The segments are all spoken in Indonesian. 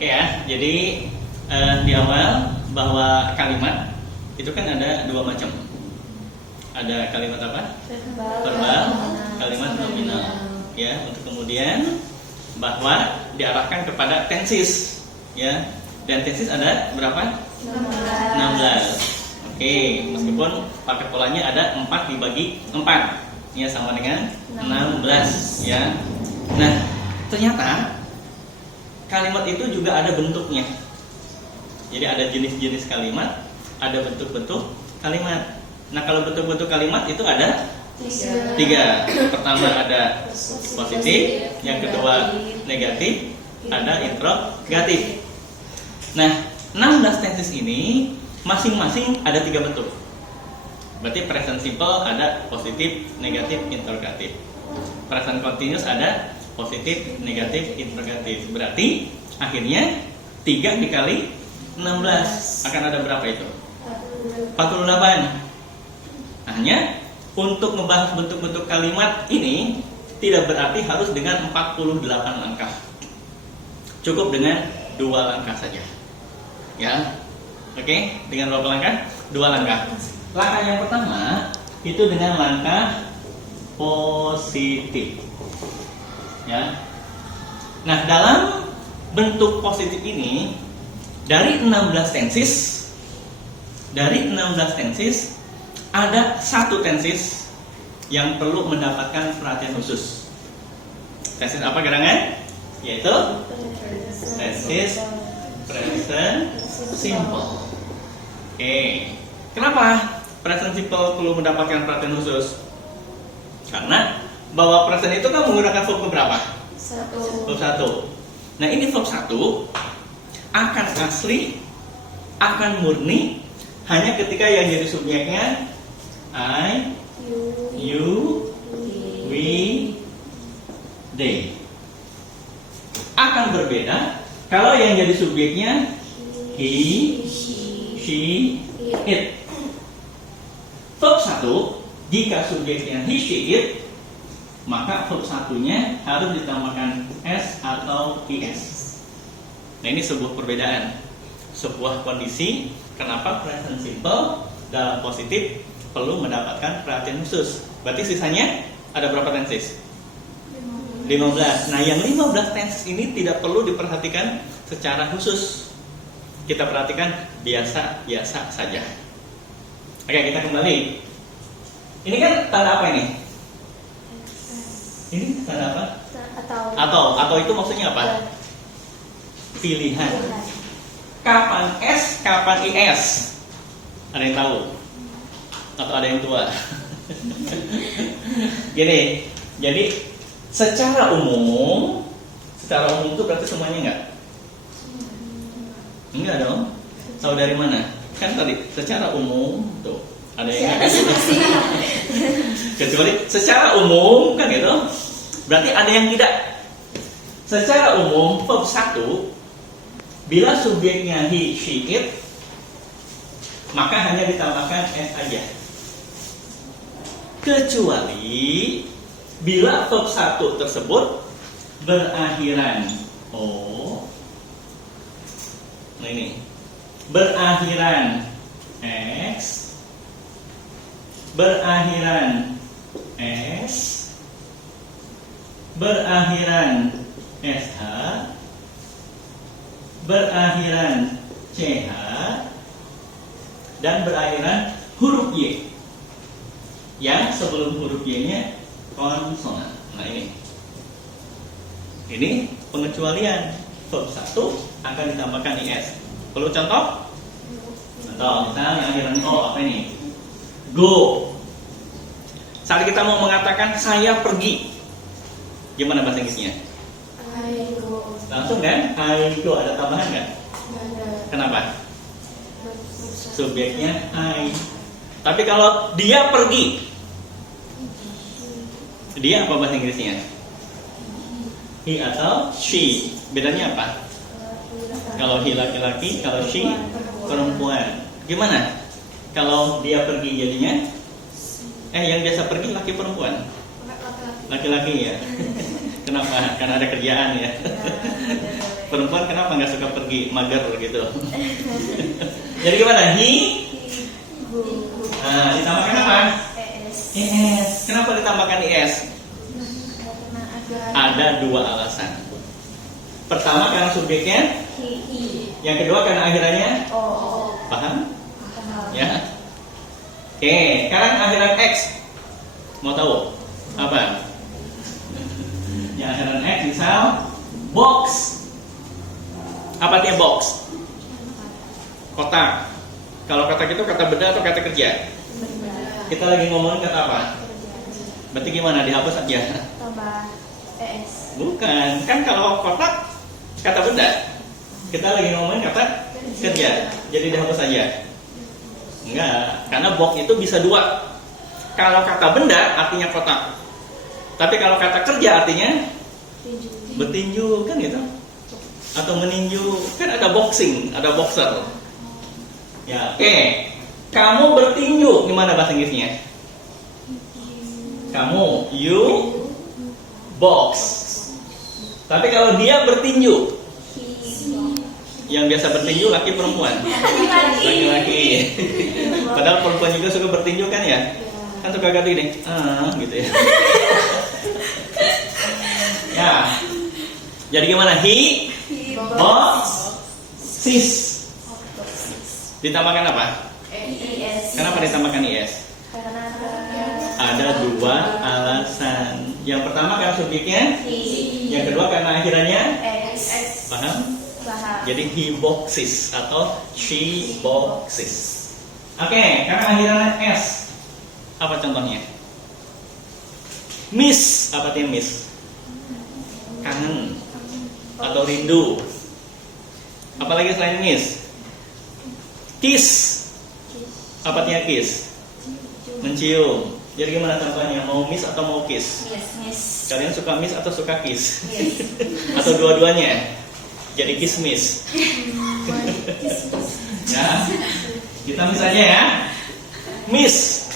Oke ya, jadi di awal bahwa kalimat itu kan ada dua macam. Ada kalimat apa? Verbal, kalimat nominal. Ya, untuk kemudian bahwa diarahkan kepada tenses. Ya, dan tenses ada berapa? 16. Oke, meskipun pakai polanya ada 4 dibagi 4. Ya, sama dengan 16. Ya. Nah, ternyata kalimat itu juga ada bentuknya. Jadi ada jenis-jenis kalimat, ada bentuk-bentuk kalimat. Nah, kalau bentuk-bentuk kalimat itu ada 3. Pertama ada positif, yang kedua negatif, ada interrogatif. Nah, 16 tenses ini masing-masing ada 3 bentuk. Berarti present simple ada positif, negatif, interrogatif. Present continuous ada positif, negatif, interrogatif. Berarti akhirnya 3 dikali 16 akan ada berapa itu? 48. Hanya untuk membahas bentuk-bentuk kalimat ini tidak berarti harus dengan 48 langkah. Cukup dengan 2 langkah saja. Ya. Oke, dengan berapa langkah? 2 langkah. Langkah yang pertama itu dengan langkah positif. Ya. Nah, dalam bentuk positif ini dari 16 tenses ada 1 tenses yang perlu mendapatkan perhatian khusus. Tenses apa gerangan? Yaitu tenses present simple. Oke. Kenapa present simple perlu mendapatkan perhatian khusus? Karena bahwa present itu kan menggunakan verb berapa? 1. Verb 1. Nah, ini verb 1 akan asli, akan murni hanya ketika yang jadi subjeknya I, you, we, they. Akan berbeda kalau yang jadi subjeknya he, she, it. Verb 1 jika subjeknya he, she, it, maka verb 1-nya harus ditambahkan s atau is. Nah, ini sebuah perbedaan, sebuah kondisi kenapa present simple dalam positif perlu mendapatkan perhatian khusus. Berarti sisanya ada berapa tenses? 15. Nah, yang 15 tenses ini tidak perlu diperhatikan secara khusus. Kita perhatikan biasa-biasa saja. Oke, kita kembali. Ini kan tanda apa ini? Ini tanda apa? Atau itu maksudnya apa? Pilihan. Kapan S, kapan IS? Ada yang tahu? Atau ada yang tua? Gini, jadi secara umum itu berarti semuanya enggak? Enggak dong. Tahu dari mana? Kan tadi secara umum tuh ada yang enggak? Kecuali secara umum kan gitu. Berarti ada yang tidak. Secara umum verb 1 bila subjeknya he, she, it, maka hanya ditambahkan s aja. Kecuali bila verb 1 tersebut berakhiran o. Nah, ini berakhiran x, berakhiran s, berakhiran sh, berakhiran ch, dan berakhiran huruf y yang sebelum huruf y-nya konsonan. Nah, ini pengecualian verb 1 akan ditambahkan is. Perlu contoh? Contoh, misalnya akhiran o apa ini? Go. Saat kita mau mengatakan saya pergi, gimana bahasa Inggrisnya? I go. Langsung kan? I go. Ada tambahan nggak? Kenapa? Subjeknya I. Tapi kalau dia pergi, dia apa bahasa Inggrisnya? He atau she. Bedanya apa? Kalau he laki-laki, kalau she perempuan. Gimana? Kalau dia pergi jadinya? Yang biasa pergi laki perempuan? Laki-laki ya. Kenapa? Karena ada kerjaan ya. Perempuan kenapa nggak suka pergi mager gitu? Jadi gimana? He? Go. Nah, ditambahkan apa? Es. Es. Kenapa ditambahkan es? Karena Ada dua alasan. Pertama karena subjeknya, He. yang kedua karena akhirannya. O. Paham? Paham. Ya. Oke, sekarang akhiran X. Mau tahu apa? Yang akhiran X misal box. Apa artinya box? Kotak. Kalau kotak itu kata benda atau kata kerja? Benda. Kita lagi ngomongin kata apa? Berarti gimana? Dihapus aja? Tambah es. Bukan. Kan kalau kotak kata benda. Kita lagi ngomongin kata kerja. Jadi dihapus aja? Enggak. Karena box itu bisa dua. Kalau kata benda artinya kotak. Tapi kalau kata kerja artinya bertinju kan gitu. Atau meninju, kan ada boxing, ada boxer. Ya, oke. Kamu bertinju, gimana bahasa Inggrisnya? Kamu, you box. Tapi kalau dia bertinju, yang biasa bertinju laki perempuan? Laki-laki. Padahal perempuan juga suka bertinju kan ya? Kan suka ganti deh, gitu ya. Ya. Jadi gimana? He box sis. Ditambahkan apa? Es. Kenapa ditambahkan is? Karena Ada dua alasan. Yang pertama karena subjeknya, He. yang kedua karena akhirannya. Es. Paham? Paham. Jadi he boxes atau she boxes. Oke, karena akhirannya s. Apa contohnya? Miss, apa artinya miss? Kangen atau rindu. Apalagi selain miss? Kiss. Apa artinya kiss? Mencium. Jadi gimana contohnya? Mau miss atau mau kiss? Yes. Kalian suka miss atau suka kiss? Yes. Atau dua-duanya? Jadi kiss miss. Ya. Kita miss aja ya. Miss.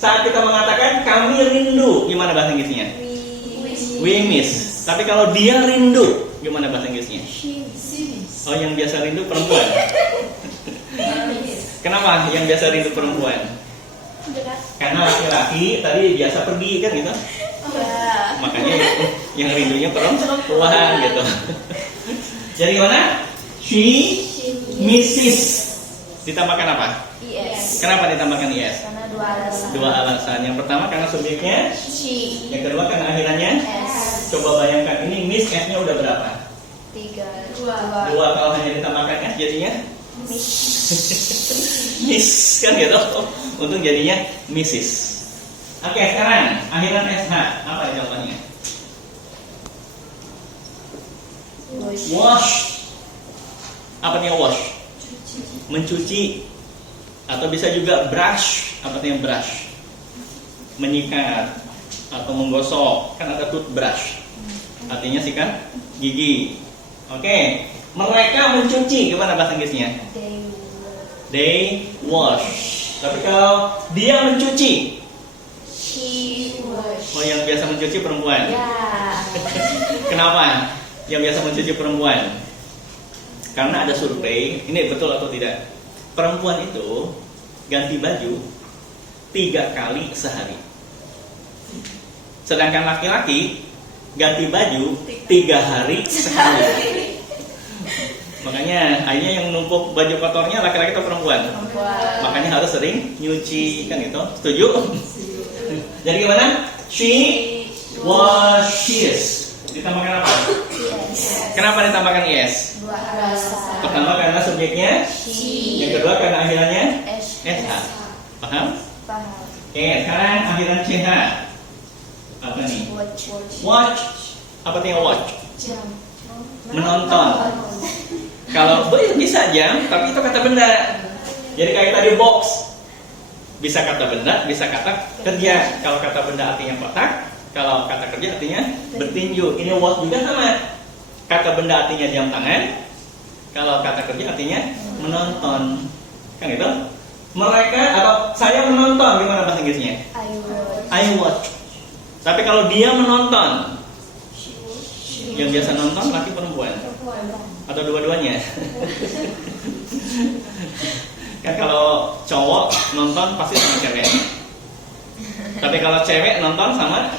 Saat kita mengatakan kami rindu, gimana bahasa Inggrisnya? We miss. Tapi kalau dia rindu, gimana bahasa Inggrisnya? Oh, yang biasa rindu perempuan. Kenapa yang biasa rindu perempuan? Karena laki-laki tadi biasa pergi kan gitu. Makanya yang rindunya perempuan gitu. Jadi gimana? She misses. Ditambahkan apa? Yes. Kenapa ditambahkan is? Karena dua alasan. Dua alasan. Yang pertama karena subjeknya, She. yang kedua karena akhirannya. S. Coba bayangkan ini miss s-nya udah berapa? 3. Dua kalau hanya ditambahkan s jadinya Miss. miss kan gitu. Untung jadinya missis. Oke, sekarang akhiran sh apa contohnya? Wash. Apa artinya wash? Mencuci. Atau bisa juga brush. Apa artinya brush? Menyikat atau menggosok. Kan ada toothbrush. Artinya sikat gigi. Oke. Mereka mencuci. Gimana bahasa Inggrisnya? They wash. Tapi kalau dia mencuci, She wash. oh yang biasa mencuci perempuan. Ya. Kenapa yang biasa mencuci perempuan? Karena ada survei, ini betul atau tidak? Perempuan itu ganti baju 3 kali sehari. Sedangkan laki-laki ganti baju 3 hari sekali. Makanya akhirnya yang numpuk baju kotornya laki-laki atau perempuan? Perempuan. Makanya harus sering nyuci, kan gitu. Setuju? Jadi gimana? She washes. Ditambahkan apa? Yes. Kenapa ditambahkan is? Dua alasan. Pertama karena subjeknya, She. yang kedua karena akhirannya S. sh. Paham? Paham. Oke, sekarang akhiran ch. Apa nih? Watch. Watch. Apa artinya watch? Jam. Menonton. Kalau bisa jam, tapi itu kata benda. Jadi kayak tadi box. Bisa kata benda, bisa kata kerja. Kalau kata benda artinya kotak, kalau kata kerja artinya bertinju. Ini watch juga sama. Kata benda artinya jam tangan. Kalau kata kerja artinya menonton. Kan itu? Mereka atau saya menonton, gimana bahasa Inggrisnya? I watch. I watch. Tapi kalau dia menonton, yang biasa nonton laki perempuan? Atau dua-duanya? Kan kalau cowok nonton pasti sama cewek. Tapi kalau cewek nonton sama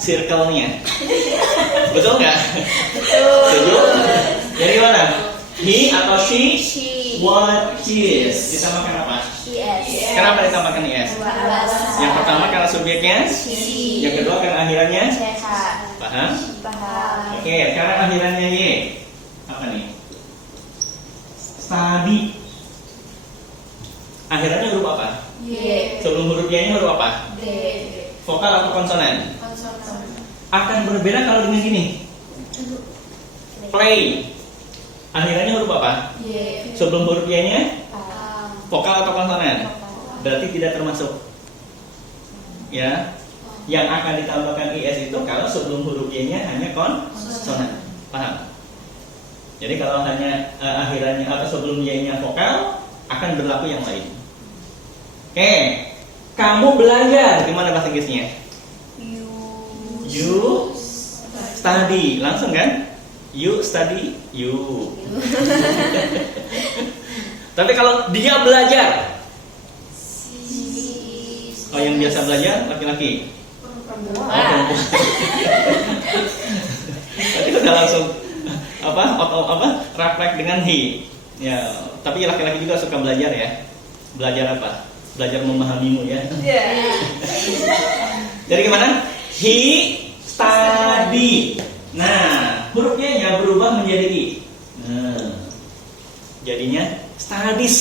circle-nya. Betul nggak? Setuju? Jadi gimana? He atau she? She. Watches. Ditambahkan apa? Yes. Kenapa ditambahkan es? Alasan. Yang pertama karena subjeknya, She. yang kedua karena akhirannya. Sehat. Paham? Paham. Oke, sekarang akhirannya Y. Apa nih? Study. Akhirannya huruf apa? Y. Sebelum huruf Y-nya huruf apa? D. Vokal atau konsonan? Konsonan. Akan berbeda kalau dengan gini. Play. Akhirannya huruf apa? Y. Sebelum huruf Y-nya A. vokal atau konsonan? Berarti tidak termasuk. Ya. Yang akan ditambahkan IS itu kalau sebelum huruf Y-nya hanya konsonan. Paham? Jadi kalau hanya akhirannya atau sebelum Y-nya vokal akan berlaku yang lain. Oke. Kamu belajar. Gimana bahasa Inggrisnya? You study. Langsung kan? You study. You. Tapi kalau dia belajar, oh yang biasa belajar laki-laki. Oh, perempuan. Tadi udah langsung refleks dengan he. Ya, tapi laki-laki juga suka belajar ya. Belajar apa? Belajar memahamimu ya. Jadi gimana? He study. Nah, huruf Y-nya berubah menjadi I. Nah, jadinya studies.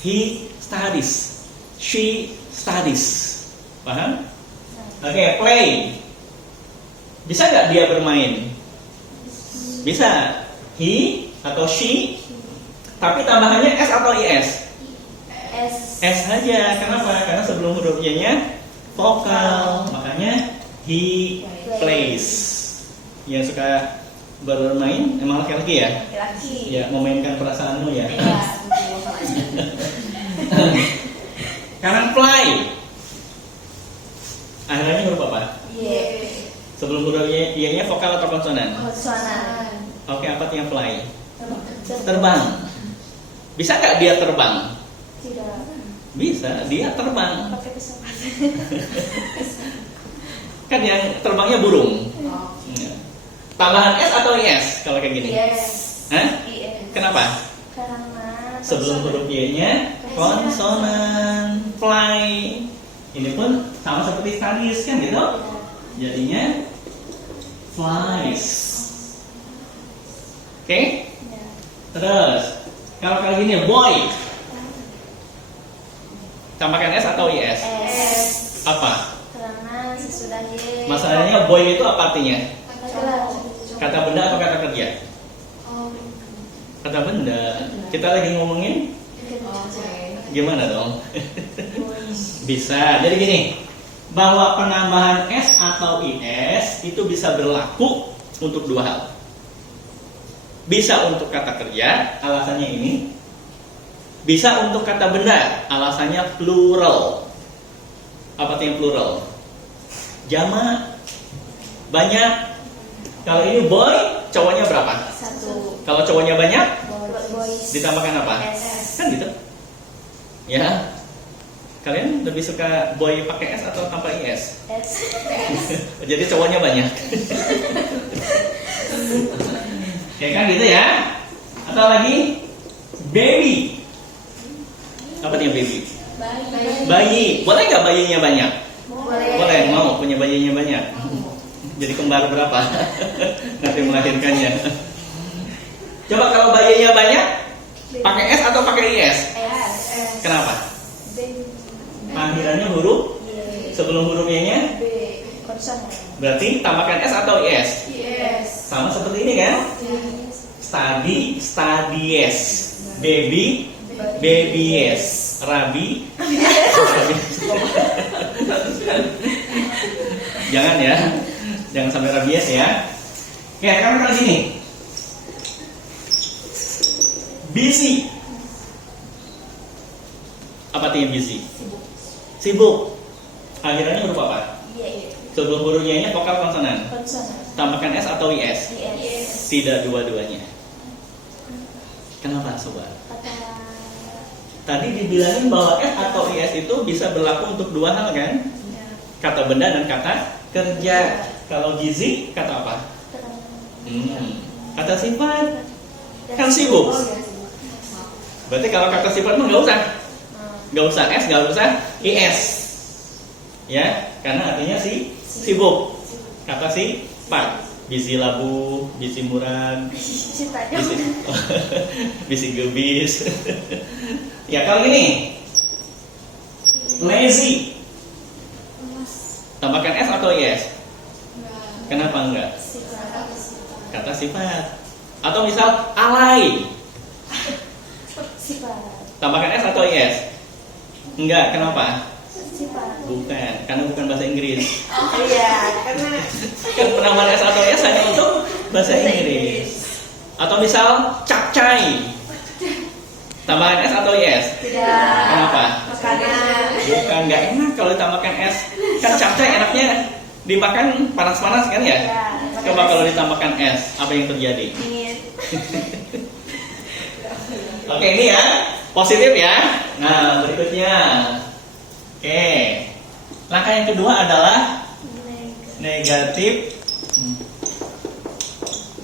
He studies. She studies. Paham? Oke, play. Bisa nggak dia bermain? Bisa. He atau she. Tapi tambahannya S atau IS? S. S saja. Kenapa? Karena sebelum huruf Y-nya vokal. Makanya he plays. Yang suka bermain emang laki-laki ya? Laki. Ya, memainkan perasaanmu ya. Kanan fly. Akhirnya huruf apa? Y. Sebelum huruf Y-nya vokal atau konsonan? Konsonan. Oke, apa tuh yang fly? Terbang. Bisa nggak dia terbang? Tidak. Bisa, dia terbang. Pakai pesawat. Kan yang terbangnya burung. Ya. Tambahan S atau IS kalau kayak gini? Yes. Hah? IS. Kenapa? Karena Sebelum huruf Y-nya konsonan. Fly. Ini pun sama seperti studies kan gitu? Jadinya flies. Oke? Ya. Terus kalau kali gini boy. Tambahkan S atau IS? S. Apa? Karena sesudah Y. Masalahnya boy itu apa artinya? Laki-laki. Kata benda atau kata kerja? Kata benda. Kita lagi ngomongin gimana dong? Bisa. Jadi gini, bahwa penambahan S atau IS itu bisa berlaku untuk dua hal. Bisa untuk kata kerja, alasannya ini. Bisa untuk kata benda, alasannya plural. Apa itu yang plural? Jamak, banyak. Kalau ini boy, cowoknya berapa? Satu. Kalau cowoknya banyak, Boys. ditambahkan apa? S. Kan gitu. Ya. Kalian lebih suka boy pakai S atau tanpa IS? S. Jadi cowoknya banyak. Ya kan gitu ya. Atau lagi baby. Apa nih baby? Bayi. Boleh nggak bayinya banyak? Boleh. Boleh. Mau punya bayinya banyak? Jadi kembar berapa? Nanti melahirkannya. Coba kalau bayinya banyak, pakai S atau pakai IS? S. Kenapa? B. Akhirannya huruf Y. sebelum huruf Y-nya. B. Konsonan. Berarti tambahkan S atau IS? Yes. Sama seperti ini kan? Study, studies. Baby, babies. Rabi. Jangan ya. Jangan sampai rabies ya. Oke, sekarang kali sini. Busy. Apa artinya busy? Sibuk. Akhirannya huruf apa? Y. Sebelum huruf Y-nya vokal konsonan. Konsonan. Tambahkan S atau IS? Yes. Tidak dua-duanya. Kenapa coba? Kata Tadi dibilangin bahwa S atau IS itu bisa berlaku untuk dua hal kan? Kata benda dan kata kerja. Kalau gizi, kata apa? Kata sifat. Kan sibuk. Berarti kalau kata sifat mah nggak usah S, nggak usah IS, ya, karena artinya sibuk. Kata sifat, bisi labu, bisi murad, si tajam. bisi gebis. Ya kalau ini lazy, tambahkan S atau IS? Kenapa enggak? Kata sifat. Atau misal alay, Sifat. tambahkan S atau IS? Enggak, kenapa? Sifat. Bukan, karena bukan bahasa Inggris. Iya, karena Kan penambahan S atau IS hanya untuk bahasa Inggris. Atau misal capcay, tambahan S atau IS? tidak. Kenapa? Makanan. Bukan, nggak enak kalau ditambahkan S. Kan capcay enaknya dimakan panas-panas kan ya? Iya. Coba kalau ditambahkan S, apa yang terjadi? Dingin. Oke, ini ya, positif ya. Nah, berikutnya. Oke. Langkah yang kedua adalah negatif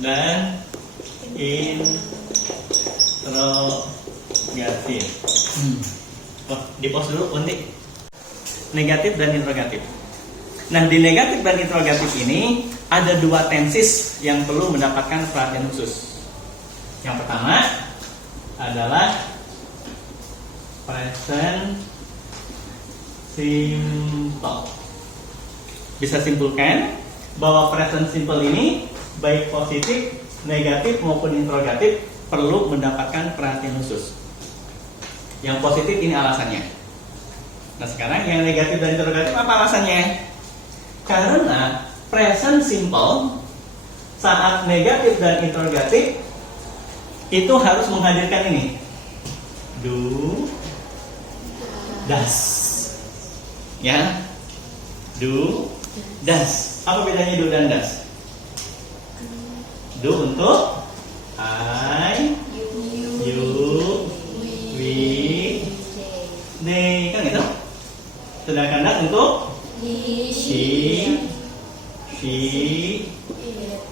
dan interrogatif. Oh, di pause dulu, Undi. Negatif dan interrogatif. Nah, di negatif dan interrogatif ini ada dua tenses yang perlu mendapatkan perhatian khusus. Yang pertama adalah present simple. Bisa simpulkan bahwa present simple ini baik positif, negatif maupun interrogatif perlu mendapatkan perhatian khusus. Yang positif ini alasannya. Nah, sekarang yang negatif dan interrogatif apa alasannya? Karena present simple saat negatif dan interrogatif itu harus menghadirkan ini do, does, ya, do, does. Apa bedanya do dan does? Do untuk I, you, we, they, kan gitu. Sedangkan does untuk she,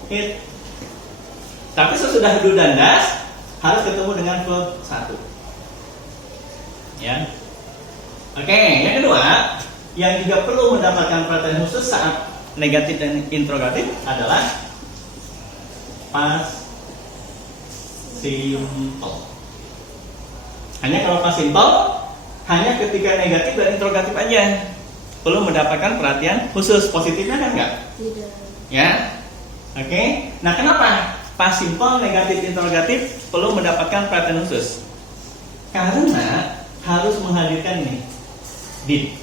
it. Tapi sesudah do dan does harus ketemu dengan verb 1. Ya. Oke, yang kedua yang juga perlu mendapatkan perhatian khusus saat negatif dan interrogatif adalah past simple. Hanya kalau past simple hanya ketika negatif dan interrogatif aja perlu mendapatkan perhatian khusus. Positifnya kan enggak? Tidak. Ya. Oke. Nah, kenapa past simple, negatif, interrogatif perlu mendapatkan perhatian khusus? Karena harus menghadirkan ini did.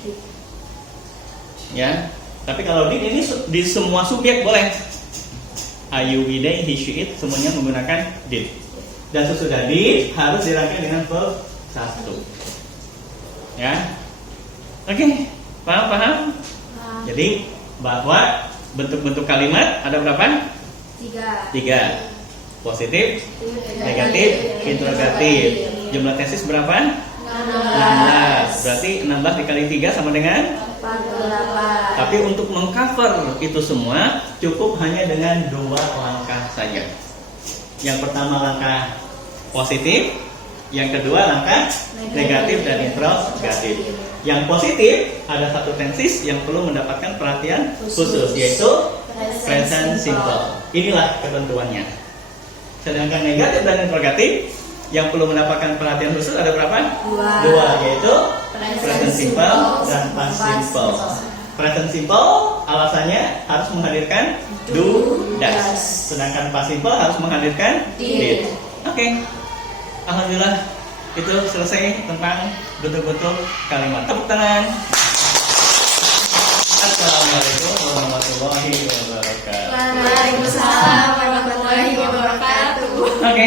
Ya. Tapi kalau did ini di semua subjek boleh. I, you, we, they, he, she, it semuanya menggunakan did. Dan sesudah did harus dirangkai dengan verb 1. Ya. Oke. Paham? Jadi bahwa bentuk-bentuk kalimat ada berapa? 3. Positif, negatif, interrogatif. Jumlah tesis berapa? 16. Berarti 16 dikali 3 sama dengan 48. Tapi untuk mengcover itu semua cukup hanya dengan 2 langkah saja. Yang pertama langkah positif, yang kedua langkah negatif dan interrogatif. Yang positif ada satu tenses yang perlu mendapatkan perhatian khusus, yaitu present simple. Inilah ketentuannya. Sedangkan negatif dan interrogatif yang perlu mendapatkan perhatian khusus ada berapa? 2, yaitu present simple dan past simple. Present simple alasannya harus menghadirkan do, does. Sedangkan past simple harus menghadirkan did. Oke. Alhamdulillah itu selesai tentang bentuk-bentuk kalimat. Tepuk tangan. Assalamualaikum warahmatullahi wabarakatuh. Waalaikumsalam warahmatullahi wabarakatuh. Oke.